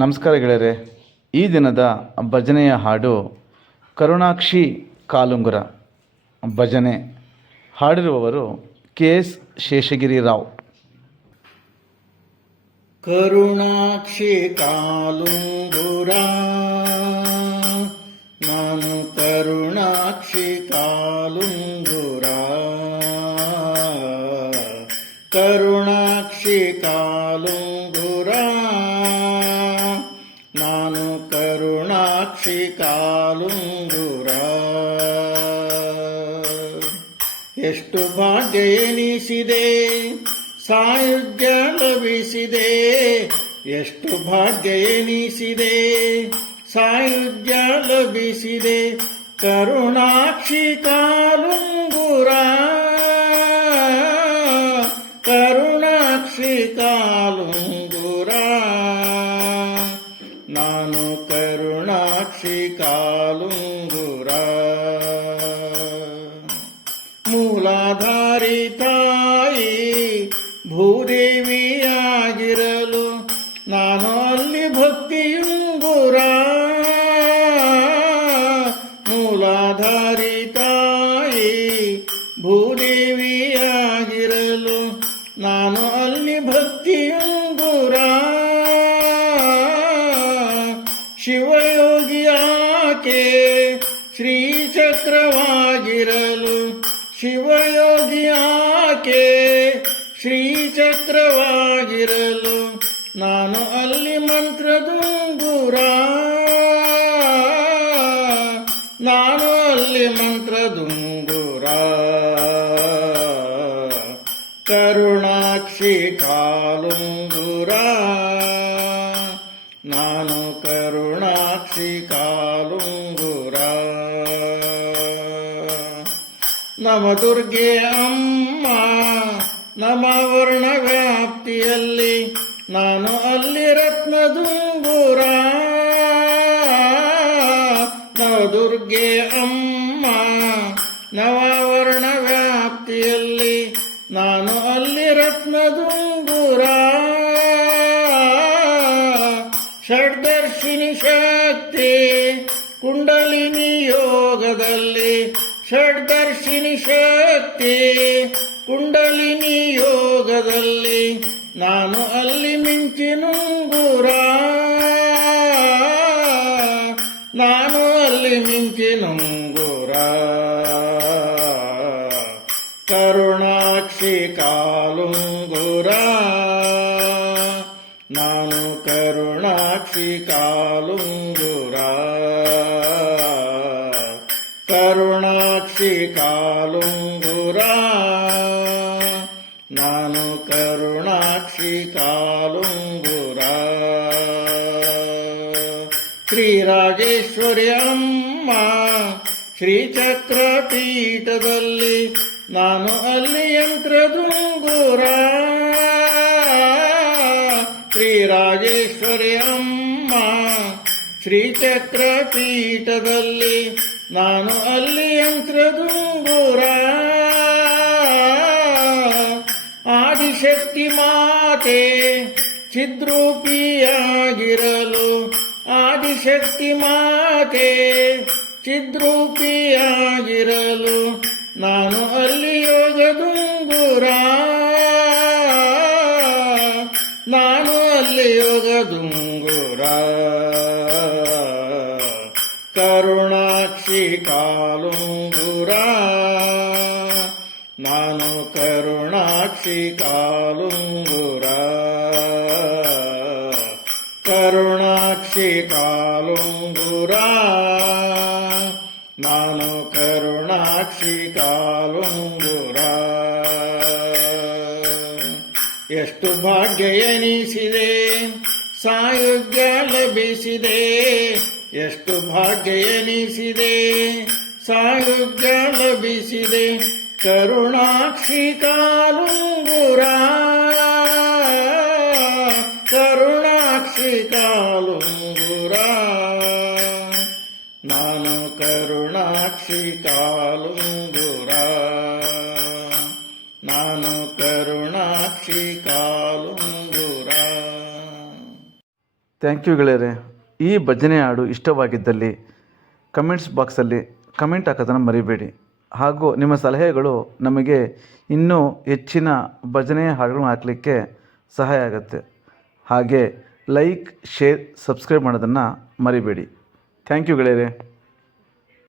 ನಮಸ್ಕಾರ ಗೆಳೆಯರೆ. ಈ ದಿನದ ಭಜನೆಯ ಹಾಡು ಕರುಣಾಕ್ಷಿ ಕಾಲುಂಗುರ ಭಜನೆ. ಹಾಡಿರುವವರು KS ಶೇಷಗಿರಿ ರಾವ್. ಕರುಣಾಕ್ಷಿ ಕಾಲುಂಗುರ, ನಾನು ಕರುಣಾಕ್ಷಿ ಕಾಲುಂಗುರ, ಕರುಣಾಕ್ಷಿ ಕಾಲುಂಗುರ, ನಾನು ಕರುಣಾಕ್ಷಿ ಕಾಲುಂಗುರ. ಎಷ್ಟು ಭಾಗ್ಯ ಎನಿಸಿದೆ, ಸಾಯುಜ್ಯ ಲಭಿಸಿದೆ. ಎಷ್ಟು ಭಾಗ್ಯ ಎನಿಸಿದೆ, ಸಾಯುಜ್ಯ ಲಭಿಸಿದೆ. ಕರುಣಾಕ್ಷಿ ಕಾಲುಂಗುರ, ಕರುಣಾಕ್ಷಿ ಕಾಲುಂಗುರ, ನಾನು ಕರುಣಾಕ್ಷಿ ಕಾಲುಂಗುರ. ಮೂಲಾಧಾರಿ ತಾಯಿ ಭೂದೇವಿಯಾಗಿರಲು ನಾನು ಅಲ್ಲಿ ಭಕ್ತಿಯುಂಗುರ. ಮೂಲಾಧಾರಿ ತಾಯಿ ಭೂದೇವಿಯಾಗಿರಲು ನಾನು ಅಲ್ಲಿ ಭಕ್ತಿಯುಂಗುರ. ಶಿವಯೋಗಿಯಾಕೆ ಶ್ರೀಚಕ್ರವಾಗಿರಲು, ಶಿವಯೋಗಿಯಾಕೆ ಶ್ರೀಚಕ್ರವಾಗಿರಲು ನಾನು ಅಲ್ಲಿ ಮಂತ್ರದುಂಗುರ. ನಾನು ಅಲ್ಲಿ ಮಂತ್ರದುಂಗುರ. ಕರುಣಾಕ್ಷಿ ಕಾಲುಂಗುರ, ನಾನು ಕರುಣಾಕ್ಷಿ ಕಾಲುಂಗುರ. ನಮ ದುರ್ಗೆ ಅಮ್ಮ ನಮ ವರ್ಣ ವ್ಯಾಪ್ತಿಯಲ್ಲಿ ನಾನು ಅಲ್ಲಿ ರತ್ನದುಂಗುರ. ನವ ದುರ್ಗೆ ಅಮ್ಮ ನವವರ್ಣ ವ್ಯಾಪ್ತಿಯಲ್ಲಿ ನಾನು ಅಲ್ಲಿ ರತ್ನದುಂಗುರ. ಷಡ್ದರ್ಶಿನಿ ಶಕ್ತಿ ಕುಂಡಲಿನಿ ಯೋಗದಲ್ಲಿ, ಷಡ್ದರ್ಶಿನಿ ಶಕ್ತಿ ಕುಂಡಲಿನಿ ಯೋಗದಲ್ಲಿ ನಾನು ಅಲ್ಲಿ ಮಿಂಚಿನುಂಗುರ. ನಾನು ಅಲ್ಲಿ ಮಿಂಚಿನುಂಗುರ. ಕರುಣಾಕ್ಷಿ ಕಾಲುಂಗುರ, ನಾನು ಕರುಣಾಕ್ಷಿ ಕಾಲುಂಗುರ. ಕರುಣಾಕ್ಷಿ ಕಾಲುಂಗುರ, ನಾನು ಕರುಣಾಕ್ಷಿ ಕಾಲುಂಗುರ. ಶ್ರೀರಾಜೇಶ್ವರಿ ಅಮ್ಮ ಶ್ರೀಚಕ್ರ ಪೀಠದಲ್ಲಿ ನಾನು ಅಲ್ಲಿ ಯಂತ್ರದುಂಗುರ. ಶ್ರೀರಾಜೇಶ್ವರಿ ಅಮ್ಮ ಶ್ರೀಚಕ್ರ ಪೀಠದಲ್ಲಿ ನಾನು ಅಲ್ಲಿ ಯಂತ್ರದುಂಗುರ. ಆದಿಶಕ್ತಿ ಮಾತೆ ಚಿದ್ರೂಪಿಯಾಗಿರಲು, ಆದಿಶಕ್ತಿ ಮಾತೆ ಚಿದ್ರೂಪಿಯಾಗಿರಲು ನಾನು ಅಲ್ಲಿ ಯೋಗದುಂಗುರ. ನಾನು ಅಲ್ಲಿ ಯೋಗದುಂಗುರ. ಕರುಣಾಕ್ಷಿ ಕಾಲುಂಗುರ, ನಾನು ಕರುಣಾಕ್ಷಿ ಕಾಲುಂಗುರ. ಕರುಣಾಕ್ಷಿ ಕಾಲುಂಗುರ, ನಾನು ಕರುಣಾಕ್ಷಿ ಕಾಲುಂಗುರ. ಎಷ್ಟು ಭಾಗ್ಯ ಎನಿಸಿದೆ, ಸಾಯುಜ್ಯ ಲಭಿಸಿದೆ. ಎಷ್ಟು ಭಾಗ್ಯ ಎನಿಸಿದೆ, ಸಾಯುಜ್ಯ ಲಭಿಸಿದೆ. ಕರುಣಾಕ್ಷಿ ಕಾಲುಂಗುರ, ಕರುಣಾಕ್ಷಿ ಕಾಲುಂಗುರ, ನಾನು ಕರುಣಾಕ್ಷಿ ಕಾಲುಂಗುರ. ನಾನು ಕರುಣಾಕ್ಷಿ ಕಾಲುಂಗುರ. ಥ್ಯಾಂಕ್ ಯು ಗೆಳೆಯರೆ. ಈ ಭಜನೆ ಹಾಡು ಇಷ್ಟವಾಗಿದ್ದಲ್ಲಿ ಕಮೆಂಟ್ಸ್ ಬಾಕ್ಸಲ್ಲಿ ಕಮೆಂಟ್ ಹಾಕೋದನ್ನು ಮರಿಬೇಡಿ. ಹಾಗೂ ನಿಮ್ಮ ಸಲಹೆಗಳು ನಮಗೆ ಇನ್ನೂ ಹೆಚ್ಚಿನ ಭಜನೆಯ ಹಾಡುಗಳನ್ನು ಹಾಕಲಿಕ್ಕೆ ಸಹಾಯ ಆಗುತ್ತೆ. ಹಾಗೆ ಲೈಕ್, ಶೇರ್, ಸಬ್ಸ್ಕ್ರೈಬ್ ಮಾಡೋದನ್ನು ಮರಿಬೇಡಿ. ಥ್ಯಾಂಕ್ ಯು ಗೆಳೆಯರೆ.